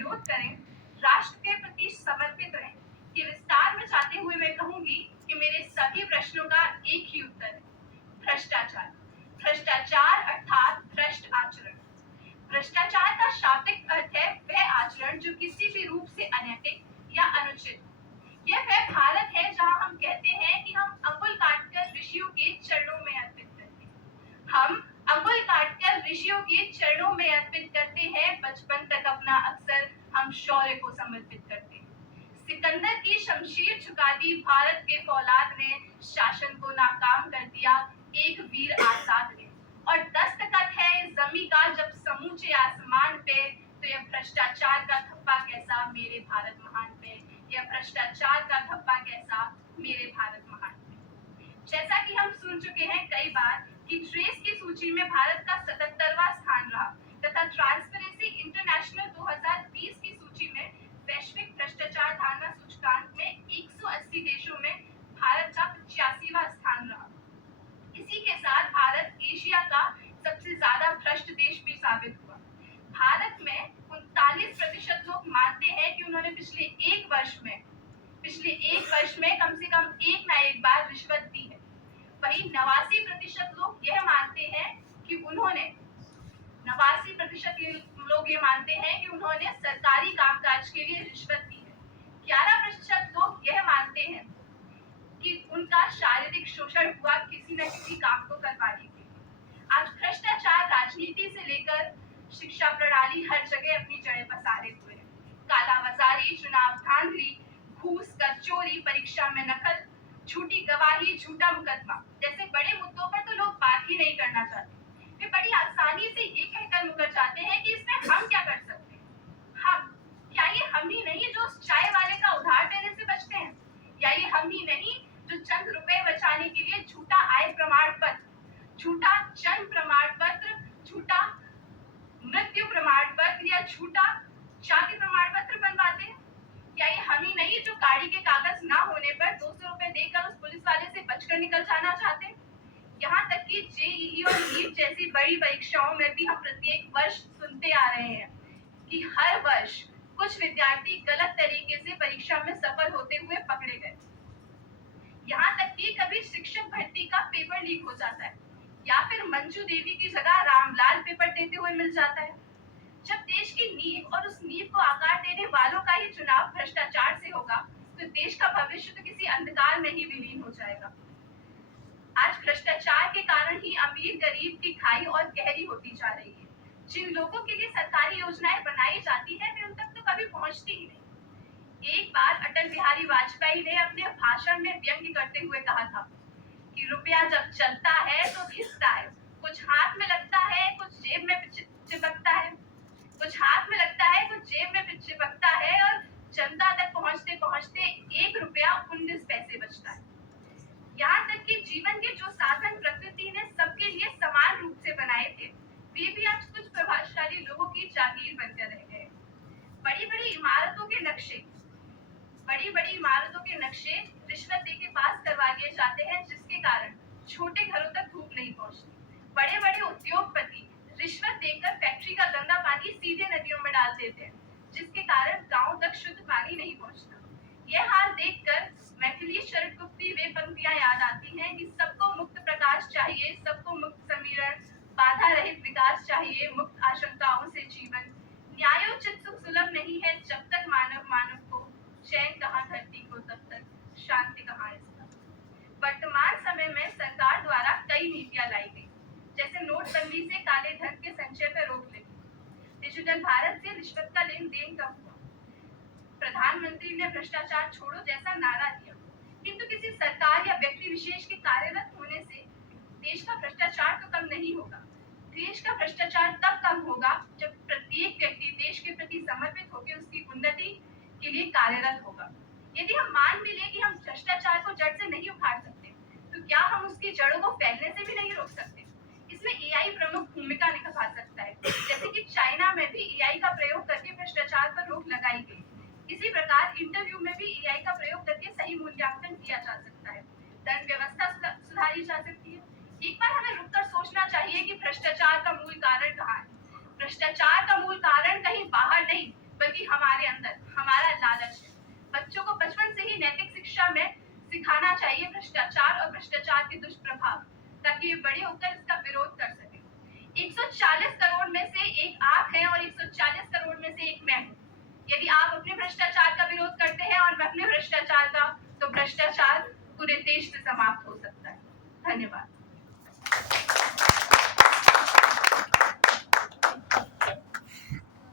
विरोध करें, राष्ट्र के प्रति समर्पित रहें। कि विस्तार में जाते हुए मैं कहूंगी कि मेरे सभी प्रश्नों का एक ही उत्तर है, भ्रष्टाचार। भ्रष्टाचार अर्थात भ्रष्ट आचरण। भ्रष्टाचार का शाब्दिक अर्थ है वह आचरण जो किसी भी रूप से अनैतिक या अनुचित। यह वह भारत है जहां हम कहते हैं कि हम अंगुल काटकर ऋषियों के चरणों में अर्पित करते हैं। हम अंगुल काटकर ऋषियों के चरणों में अर्पित करते हैं। बचपन तक अपना अक्सर हम शौर्य को समर्पित करते हैं। सिकंदर की शमशीर झुका दी भारत के फौलाद ने, शासन को नाकाम कर दिया एक वीर आजाद ने। और दस्तखत है इस जमी का जब समूचे आसमान पे, तो यह भ्रष्टाचार का धब्बा कैसा मेरे भारत महान पे, यह भ्रष्टाचार का धब्बा कैसा मेरे भारत महान पे। जैसा कि हम सुन चुके हैं कई बार कि ट्रेस की सूची में भारत का 77वां स्थान रहा तथा ट्रांसपेरेंसी इंटरनेशनल 2020 की सूची में वैश्विक भ्रष्टाचार धारणा सूचकांक में 180 देशों में भारत का 85वां स्थान रहा। इसी के साथ भारत एशिया का सबसे ज्यादा भ्रष्ट देश भी साबित हुआ। भारत में 39% लोग मानते हैं कि उन्होंने पिछले एक वर्ष में कम से कम एक ना एक बार रिश्वत दी है। वहीं 89% लोग यह मानते हैं कि उन्होंने सरकारी कामकाज के लिए रिश्वत दी है। 11% लोग यह मानते हैं कि उनका शारीरिक शोषण हुआ किसी न किसी काम को करवाने के लिए। आज भ्रष्टाचार राजनीति से लेकर शिक्षा प्रणाली हर जगह अपनी जड़ें पसारे हुए है। कालाबाजारी, चुनाव धांधली, घूस कर चोरी, परीक्षा में नकल, झूठी गवाही, झूठा मुकदमा जैसे बड़े मुद्दों पर तो लोग बात ही नहीं करना चाहते। वे बड़ी आसानी से ये कहकर मुकर जाते हैं कि इसमें हम क्या कर सकते हैं। क्या ये हम ही नहीं जो चाय वाले का उधार देने से बचते हैं? या ये हम ही नहीं जो चंद रुपए बचाने के लिए झूठा आय प्रमाण पत्र, झूठा जन्म प्रमाण पत्र, झूठा मृत्यु प्रमाण पत्र या झूठा जाति प्रमाण पत्र बनवाते हैं? या ये हम ही नहीं जो गाड़ी के कागज ना होने पर 200 रुपए देकर उस पुलिस वाले से बचकर निकल जाना चाहते हैं? यहाँ तक कि जेईई और नीट जैसी बड़ी परीक्षाओं में भी हम प्रत्येक वर्ष सुनते आ रहे हैं कि हर वर्ष कुछ विद्यार्थी गलत तरीके से परीक्षा में सफल होते हुए पकड़े गए। यहाँ तक कि कभी शिक्षक भर्ती का पेपर लीक हो जाता है या फिर मंजू देवी की जगह रामलाल पेपर देते हुए मिल जाता है। जब देश की नींव और उस नींव को आकार देने वालों का ही चुनाव भ्रष्टाचार से होगा, तो देश का भविष्य तो किसी अंधकार में ही विलीन हो जाएगा। आज भ्रष्टाचार के कारण ही अमीर गरीब की खाई और गहरी होती जा रही है। जिन लोगों के लिए सरकारी योजनाएं बनाई जाती है वे उन तक तो कभी पहुंचती ही नहीं। एक बार अटल बिहारी वाजपेयी ने अपने भाषण में व्यंग्य करते हुए कहा था कि रुपया जब चलता है तो घिसता है, कुछ हाथ में लगता है, कुछ जेब में चिपकता है, कुछ हाथ में लगता है, कुछ जेब में चिपकता है और जनता तक पहुंचते पहुंचते 1 रुपया 19 पैसे बचता है। यहाँ तक कि जीवन के जो साधन प्रकृति ने सबके लिए समान रूप से बनाए थे, वे भी आज कुछ प्रभावशाली लोगों की जागीर बनकर रह गए। बड़ी बड़ी इमारतों के नक्शे रिश्वत देके पास करवा लिए जाते हैं, जिसके कारण छोटे घरों तक धूप नहीं पहुंचती। बड़े बड़े उद्योगपति रिश्वत देकर फैक्ट्री का गंदा पानी सीधे नदियों में डाल देते हैं, जिसके कारण गांव तक शुद्ध पानी नहीं पहुंचता। यह हाल देखकर मैथिली शरद गुप्ती वे पंक्तियां याद आती हैं कि सबको मुक्त प्रकाश चाहिए, सबको मुक्त समीरण, बाधा रहित विकास चाहिए, मुक्त आशंकाओं से जीवन, न्यायोचित सुख सुलभ नहीं है जब तक मानव को, चैन कहाँ धरती को तब तक, शांति कहाँ इसका। वर्तमान समय में सरकार द्वारा कई नीतियां लाई गई, जैसे नोटबंदी से काले धन के संचय पर रोक लगी, डिजिटल भारत से रिश्वत का लेन देन कम हुआ, प्रधानमंत्री ने भ्रष्टाचार छोड़ो जैसा नारा दिया। किंतु किसी सरकार या व्यक्ति विशेष के कार्यरत होने से देश का भ्रष्टाचार तो कम नहीं होगा। देश का भ्रष्टाचार तब कम होगा जब प्रत्येक व्यक्ति देश के प्रति समर्पित होकर उसकी उन्नति के लिए कार्यरत होगा। यदि हम मान भी लें कि हम भ्रष्टाचार को जड़ से नहीं उखाड़ सकते, तो क्या हम उसकी जड़ों को फैलने से भी नहीं रोक सकते? इसमें एआई प्रमुख भूमिका निभा सकता है, जैसे कि चाइना में भी एआई का प्रयोग करके भ्रष्टाचार पर रोक लगाई गई। इसी प्रकार इंटरव्यू में भी एआई का प्रयोग करके सही मूल्यांकन किया जा सकता है, दंड व्यवस्था सुधारी जा सकती है। एक बार हमें रुककर सोचना चाहिए कि भ्रष्टाचार का मूल कारण कहाँ है। भ्रष्टाचार का मूल कारण कहीं बाहर नहीं, बल्कि सिखाना चाहिए भ्रष्टाचार और भ्रष्टाचार के दुष्प्रभाव, ताकि ये बड़े होकर इसका विरोध कर सके। 140 करोड़ में से एक आप हैं और 140 करोड़ में से एक मैं हूँ। यदि आप अपने भ्रष्टाचार का विरोध करते हैं और मैं अपने भ्रष्टाचार का, तो भ्रष्टाचार पूरे देश से समाप्त हो सकता है। धन्यवाद।